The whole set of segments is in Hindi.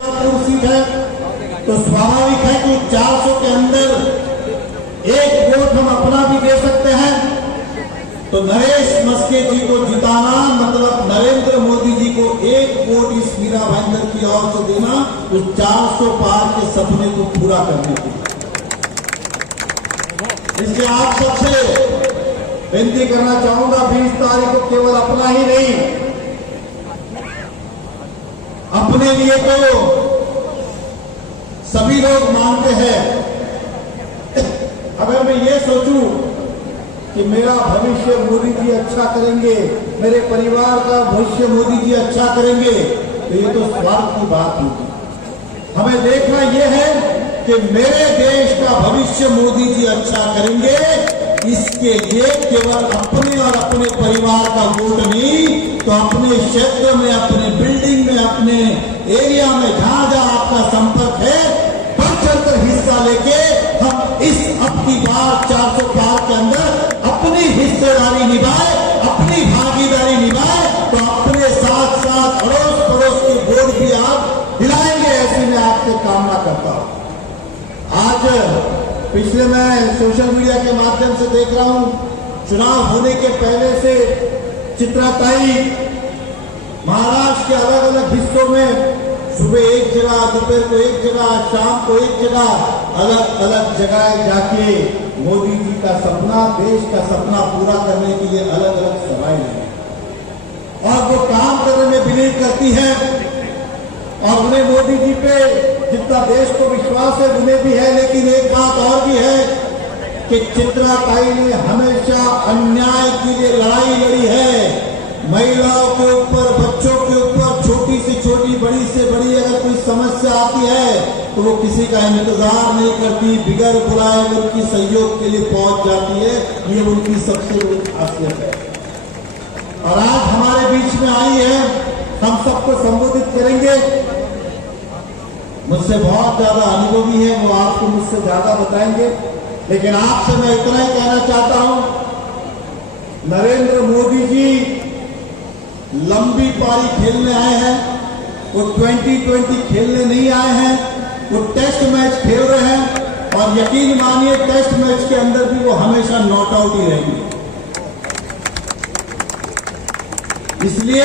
सीट है तो स्वाभाविक है कि 400 के अंदर एक वोट हम अपना भी दे सकते हैं। तो नरेश मस्के जी को जिताना मतलब नरेंद्र मोदी जी को एक वोट इस मीरा भाईंदर की ओर से देना, उस 400 पार के सपने को पूरा करने के लिए। इसलिए आप सबसे विनती करना चाहूंगा, 20 तारीख को केवल अपना ही नहीं, अपने लिए तो सभी लोग मांगते हैं। अगर मैं ये सोचूं कि मेरा भविष्य मोदी जी अच्छा करेंगे, मेरे परिवार का भविष्य मोदी जी अच्छा करेंगे, तो ये तो स्वार्थ की बात होगी। हमें देखना यह है कि मेरे देश का भविष्य मोदी जी अच्छा करेंगे, इसके लिए केवल अपने और अपने परिवार का वोट नहीं, तो अपने क्षेत्र में, अपने बिल्डिंग में, अपने एरिया में जहां जहां आपका संपर्क है, बढ़ चढ़कर हिस्सा लेके हम इस अब की बार 400 पार के अंदर अपनी हिस्सेदारी निभाए, अपनी भागीदारी निभाए, तो अपने साथ साथ अड़ोस पड़ोस के वोट भी आप दिलाएंगे, ऐसी मैं आपसे कामना करता हूं। आज पिछले मैं सोशल मीडिया के माध्यम से देख रहा हूं, चुनाव होने के पहले से चित्राताई महाराष्ट्र के अलग अलग हिस्सों में सुबह एक जगह, दोपहर को एक जगह, शाम को एक जगह, अलग अलग जगह जाके मोदी जी का सपना, देश का सपना पूरा करने के लिए अलग अलग सभाएं हैं और वो काम करने में बिलीव करती है। और उन्हें मोदी जी पे जितना देश को विश्वास है उन्हें भी है, लेकिन एक बात और भी है कि चित्राताई ने हमेशा अन्याय के लिए लड़ाई लड़ी है। महिलाओं के ऊपर, बच्चों के ऊपर, छोटी से छोटी, बड़ी से बड़ी अगर कोई समस्या आती है तो वो किसी का इंतजार नहीं करती, बिगैर बुलाए उनकी सहयोग के लिए पहुंच जाती है। ये उनकी सबसे बड़ी खासियत है और आज हमारे बीच में आई है, हम सबको संबोधित करेंगे। मुझसे बहुत ज्यादा अनुभवी है, वो आपको मुझसे ज्यादा बताएंगे, लेकिन आपसे मैं इतना ही कहना चाहता हूं, नरेंद्र मोदी जी लंबी पारी खेलने आए हैं, वो 2020 खेलने नहीं आए हैं, वो टेस्ट मैच खेल रहे हैं और यकीन मानिए टेस्ट मैच के अंदर भी वो हमेशा नॉट आउट ही रहेंगे। इसलिए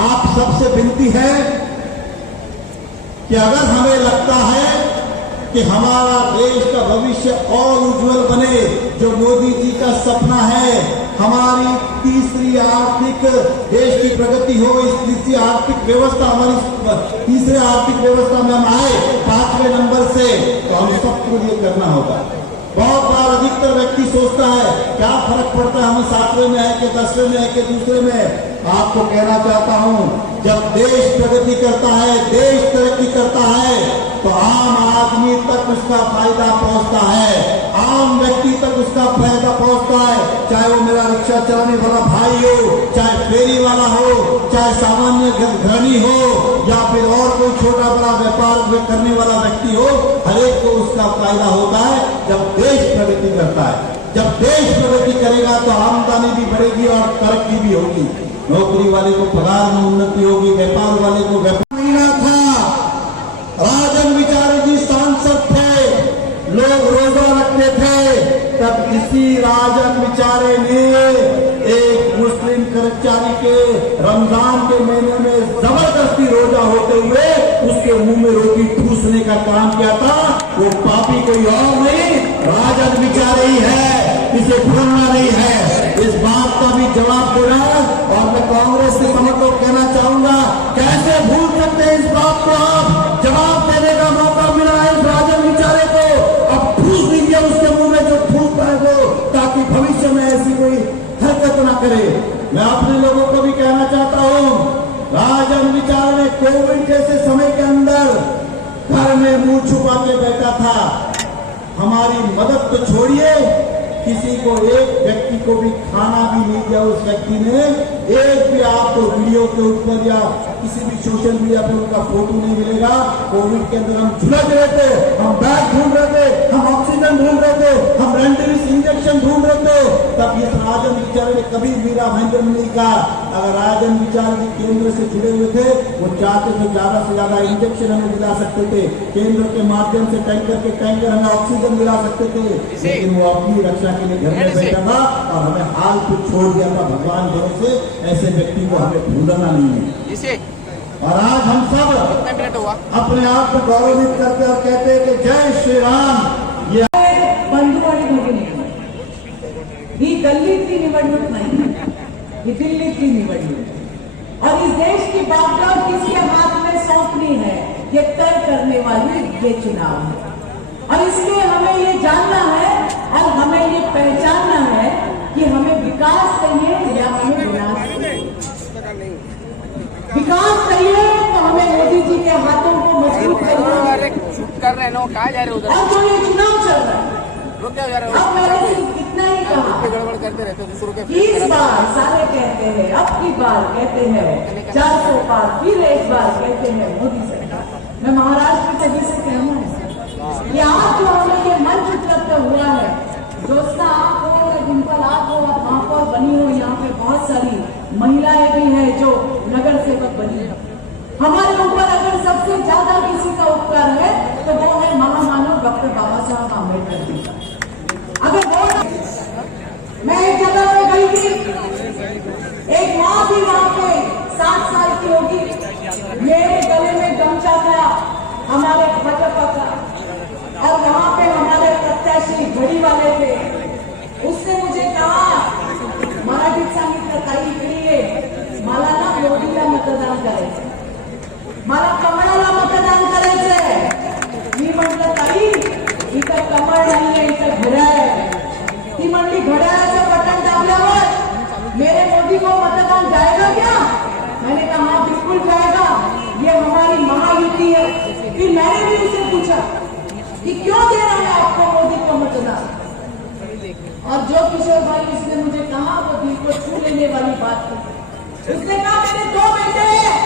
आप सबसे विनती है कि अगर हमें लगता है कि हमारा देश का भविष्य और उज्जवल बने, जो मोदी जी का सपना है, हमारी तीसरी आर्थिक देश की प्रगति हो, इस तीसरी आर्थिक व्यवस्था, हमारी तीसरे आर्थिक व्यवस्था में हम आए 5वें नंबर से, तो हम सबको ये करना होगा। बहुत बार अधिकतर व्यक्ति सोचता है क्या फर्क पड़ता है हमें 7वें में है कि 10वें में है कि दूसरे में। आपको कहना चाहता हूं, जब देश प्रगति करता है, देश तरक्की करता है, तो आम आदमी तक उसका फायदा पहुंचता है, आम व्यक्ति तक उसका फायदा पहुंचता है, चाहे वो मेरा रिक्शा चलाने वाला भाई हो, चाहे फेरी वाला हो, चाहे सामान्य गृहिणी हो, या फिर और कोई छोटा बड़ा व्यापार करने वाला व्यक्ति हो, हर एक को उसका फायदा होता है जब देश प्रगति करता है। जब देश प्रगति करेगा तो आमदनी भी बढ़ेगी और तरक्की भी होगी, नौकरी वाले को पगार में उन्नति होगी, व्यापार वाले को व्यापार। महीना था, राजन विचारे जी सांसद थे, लोग रोजा रखते थे, तब इसी राजन विचारे ने एक मुस्लिम कर्मचारी के रमजान के महीने में जबरदस्ती रोजा होते हुए उसके मुंह में रोटी ठूसने का काम किया था। वो पापी कोई और नहीं, राजन विचारे ही है, इसे भूलना नहीं है। इस बात का भी जवाब देना, और मैं कांग्रेस के समर्थकों को कहना चाहूंगा, कैसे भूल सकते हैं इस बात को। आप जवाब देने का मौका मिला है इस राजन विचारे को, अब ठूस दीजिए उसके मुंह में जो ठूस रहे वो, ताकि भविष्य में ऐसी कोई हरकत न करे। मैं अपने लोगों को भी कहना चाहता हूं, राजन विचारे ने कोविड जैसे समय के अंदर घर में मुंह छुपा के बैठा था, हमारी मदद तो छोड़िए, किसी को एक व्यक्ति को भी खाना भी नहीं दिया उस व्यक्ति ने। एक भी आपको वीडियो के ऊपर या किसी भी सोशल मीडिया पे उनका फोटो नहीं मिलेगा। कोविड के अंदर हम झुलस रहे थे, हम बैग ढूंढ रहे थे, हम ऑक्सीजन ढूंढ रहे थे, हम रेमडेसिविर इंजेक्शन ढूंढ रहे थे, तब ये राजन विचार ने कभी मीरा महेंद्र ने नहीं कहा। अगर राजन विचार जी केंद्र से जुड़े हुए थे, वो चाहते थे ज्यादा से ज्यादा इंजेक्शन हमें दिला सकते थे, केंद्र के माध्यम से टैंकर के टैंकर हमें ऑक्सीजन दिला सकते थे, लेकिन वो अपनी रक्षा के लिए घर में बैठा था और हमें हाल को छोड़ दिया था। भगवान भरोसे ऐसे व्यक्ति को हमें भूलना नहीं है। और आज हम सब अपने आप को गौरवित करते और कहते हैं कि जय श्री राम। ये बंधुवाडी भगिनी ही दलितची निवडणूक नाही, ही दिल्लीची निवडणूक और इस देश की बागडोर किसके हाथ में सौंपनी है ये तय करने वाली ये चुनाव है। और इसलिए हमें ये जानना है और हमें ये पहचानना है कि हमें विकास चाहिए या हमें विनाश चाहिए। विकास चाहिए तो हमें मोदी जी के हाथों को मजबूत कर रहे हैं, कहा जा रहे उधर। और जो ये चुनाव चल रहा है, अब मैंने सिर्फ इतना ही कहा, गड़बड़ करते रहते दूसरों के। इस बार सारे कहते हैं, अब की बार कहते हैं 400 पार, फिर एक बार कहते हैं मोदी सरकार। मैं महाराष्ट्र के सभी से कहना है कि आज जो हमें ये मंच उपलब्ध हुआ है, ज्योत्सना आप हो या डिम्पल आप हो, महापौर बनी हो, यहाँ पे बहुत सारी महिलाएं भी हैं जो नगर सेवक बनी है। हमारे ऊपर अगर सबसे ज्यादा किसी का उपकार है तो वो है महामानव डॉक्टर बाबा साहब आम्बेडकर जी का। अगर वो मैं एक जगह पे गई थी, एक माँ थी वहां पे 60 साल की होगी, मेरे गले में गमछा था हमारे भाजपा का और वहां पे हमारे प्रत्याशी घड़ी वाले थे। उसने मुझे कहा, मराठीत सांगितलं, ताई इकडे मला ना मोदीला मतदान करायचं, मला कमळाला मतदान करायचंय। मी म्हटलं ताई इथं कमळ नाहीये, इथं घड्याळ आहे। ती म्हणली घड्याळाचं बटन दाबल्यावर मेरे मोदी को मतदान जाएगा क्या? मैंने कहा हाँ बिल्कुल जाएगा, ये हमारी महायुति है। फिर मैंने भी उसे पूछा कि क्यों दे रहा है आपको मोदी को मतदान? और जो किशोर भाई उसने मुझे कहा वो दिल को छू लेने वाली बात थी। उसने कहा मेरे 2 बेटे हैं,